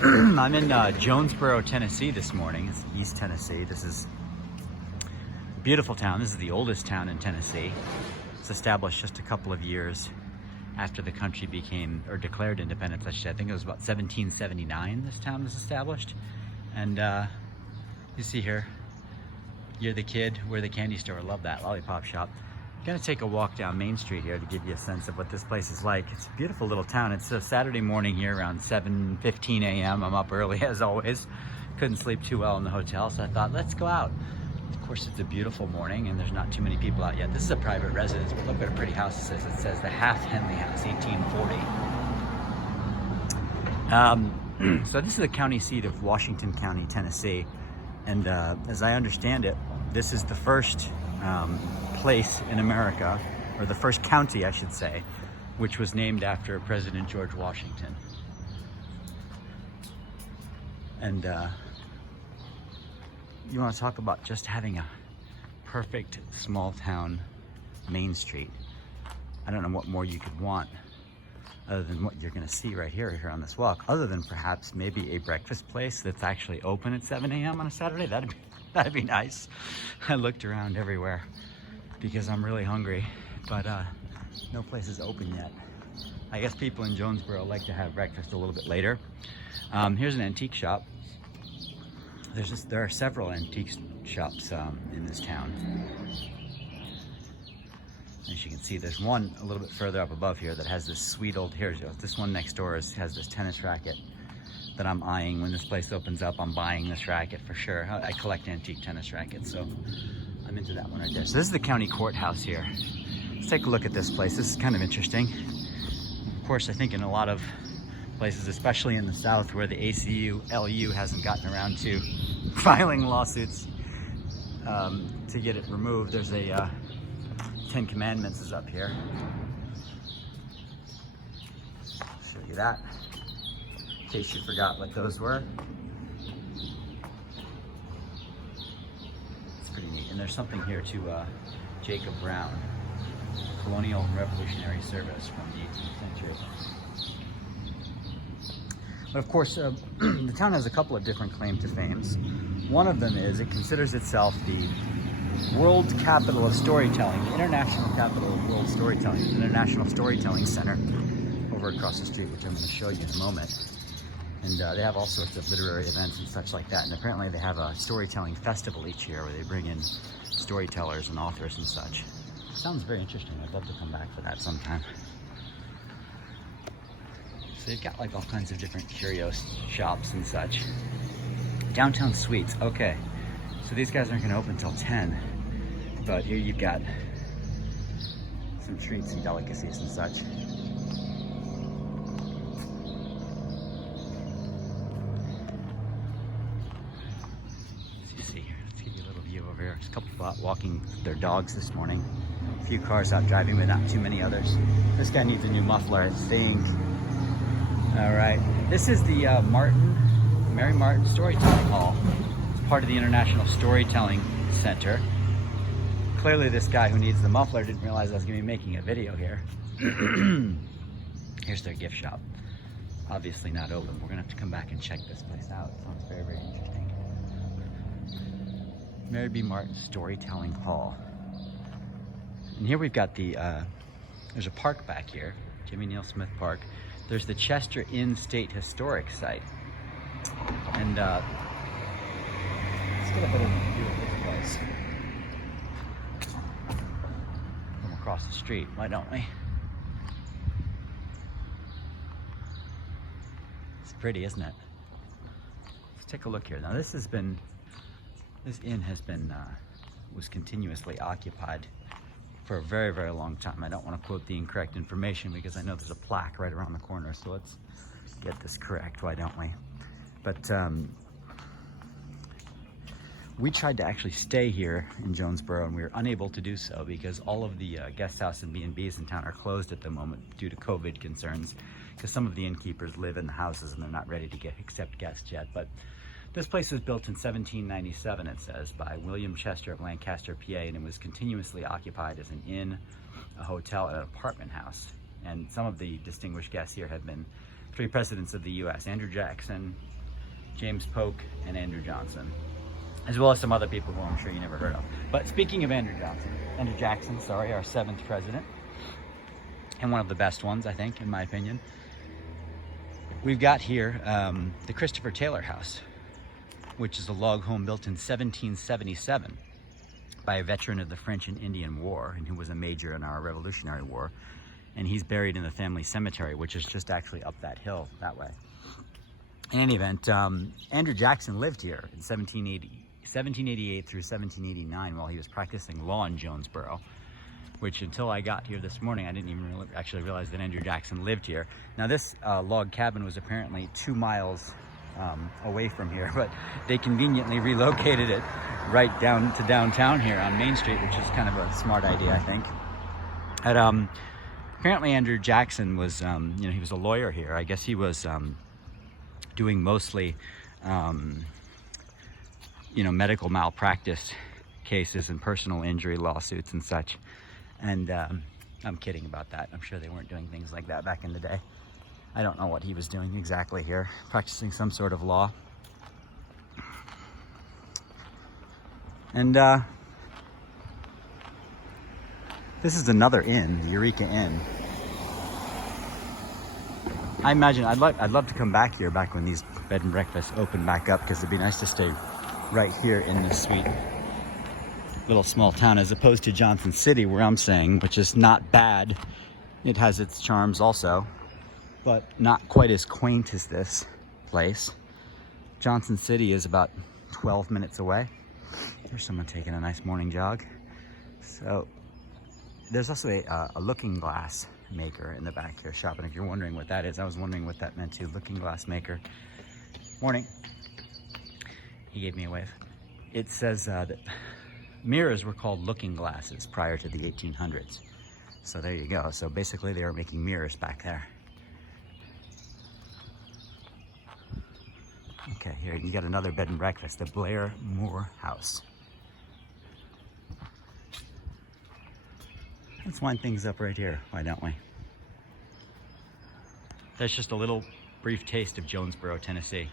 I'm in Jonesborough, Tennessee this morning. It's East Tennessee. This is a beautiful town. This is the oldest town in Tennessee. It's established just a couple of years after the country became, or declared independence, I think it was about 1779 this town was established. And you see here, you're the kid, we're the candy store. I love that, lollipop shop. I'm gonna take a walk down Main Street here to give you a sense of what this place is like. It's a beautiful little town. It's a Saturday morning here around 7:15 a.m. I'm up early as always. Couldn't sleep too well in the hotel, so I thought, let's go out. Of course, it's a beautiful morning and there's not too many people out yet. This is a private residence, but look what a pretty house this is. It says the Half Henley House, 1840. So this is the county seat of Washington County, Tennessee. And as I understand it, this is the first place in America, or the first county, I should say, which was named after President George Washington. And you want to talk about just having a perfect small town Main Street. I don't know what more you could want other than what you're going to see right here on this walk, other than perhaps maybe a breakfast place that's actually open at 7 a.m. on a Saturday. That'd be nice. I looked around everywhere because I'm really hungry, but no place is open yet. I guess people in Jonesborough like to have breakfast a little bit later. Here's an antique shop. There are several antique shops in this town. As you can see, there's one a little bit further up above here that has this sweet old, this one next door has this tennis racket that I'm eyeing. When this place opens up, I'm buying this racket for sure. I collect antique tennis rackets, so I'm into that one right there. So this is the county courthouse here. Let's take a look at this place. This is kind of interesting. Of course, I think in a lot of places, especially in the South, where the ACLU hasn't gotten around to filing lawsuits to get it removed, there's a 10 Commandments is up here. Show you that, in case you forgot what those were. It's pretty neat. And there's something here to Jacob Brown, Colonial Revolutionary Service from the 18th century. But of course, the town has a couple of different claims to fame. One of them is it considers itself the World Capital of Storytelling, the International Capital of World Storytelling, the International Storytelling Center over across the street, which I'm going to show you in a moment. And they have all sorts of literary events and such like that. And apparently they have a storytelling festival each year where they bring in storytellers and authors and such. Sounds very interesting. I'd love to come back for that sometime. So they've got like all kinds of different curio shops and such. Downtown Sweets, okay. So these guys aren't going to open until 10, but here you've got some treats and delicacies and such. As you see here, let's give you a little view over here. There's a couple walking their dogs this morning. A few cars out driving, but not too many others. This guy needs a new muffler, I think. All right, this is the Mary Martin Storytelling Hall. Part of the International Storytelling Center. Clearly this guy who needs the muffler didn't realize I was going to be making a video here. Here's their gift shop. Obviously not open. We're going to have to come back and check this place out. It sounds very, very interesting. Mary B. Martin Storytelling Hall. And here we've got there's a park back here, Jimmy Neal Smith Park. There's the Chester Inn State Historic Site. And let's get a better view of this place from across the street, why don't we? It's pretty, isn't it? Let's take a look here. Now this inn was continuously occupied for a very, very long time. I don't want to quote the incorrect information because I know there's a plaque right around the corner, so let's get this correct, why don't we? But we tried to actually stay here in Jonesborough, and we were unable to do so because all of the guest house and B&Bs in town are closed at the moment due to COVID concerns, because some of the innkeepers live in the houses and they're not ready to accept guests yet. But this place was built in 1797, it says, by William Chester of Lancaster, PA, and it was continuously occupied as an inn, a hotel, and an apartment house. And some of the distinguished guests here have been three presidents of the U.S., Andrew Jackson, James Polk, and Andrew Johnson, as well as some other people who I'm sure you never heard of. But speaking of Andrew Jackson, sorry, our 7th president, and one of the best ones, I think, in my opinion, we've got here the Christopher Taylor House, which is a log home built in 1777 by a veteran of the French and Indian War, and who was a major in our Revolutionary War. And he's buried in the family cemetery, which is just actually up that hill that way. In any event, Andrew Jackson lived here in 1788 through 1789 while he was practicing law in Jonesborough, which until I got here this morning, I didn't even actually realize that Andrew Jackson lived here. Now this log cabin was apparently 2 miles away from here, but they conveniently relocated it right down to downtown here on Main Street, which is kind of a smart idea, I think. Apparently Andrew Jackson was, he was a lawyer here. I guess he was doing mostly, medical malpractice cases and personal injury lawsuits and such. And I'm kidding about that. I'm sure they weren't doing things like that back in the day. I don't know what he was doing exactly here, practicing some sort of law. And this is another inn, the Eureka Inn. I imagine I'd love to come back here back when these bed and breakfasts open back up, because it'd be nice to stay right here in this sweet little small town, as opposed to Johnson City, where I'm staying, which is not bad. It has its charms also, but not quite as quaint as this place. Johnson City is about 12 minutes away. There's someone taking a nice morning jog. So there's also a looking glass maker in the back here shopping. If you're wondering what that is, I was wondering what that meant too. Looking glass maker. Morning. He gave me a wave. It says that mirrors were called looking glasses prior to the 1800s. So there you go. So basically they were making mirrors back there. Okay, here you got another bed and breakfast, the Blair Moore House. Let's wind things up right here, why don't we? That's just a little brief taste of Jonesborough, Tennessee.